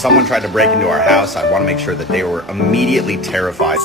someone tried to break into our house, I'd want to make sure that they were immediately terrified.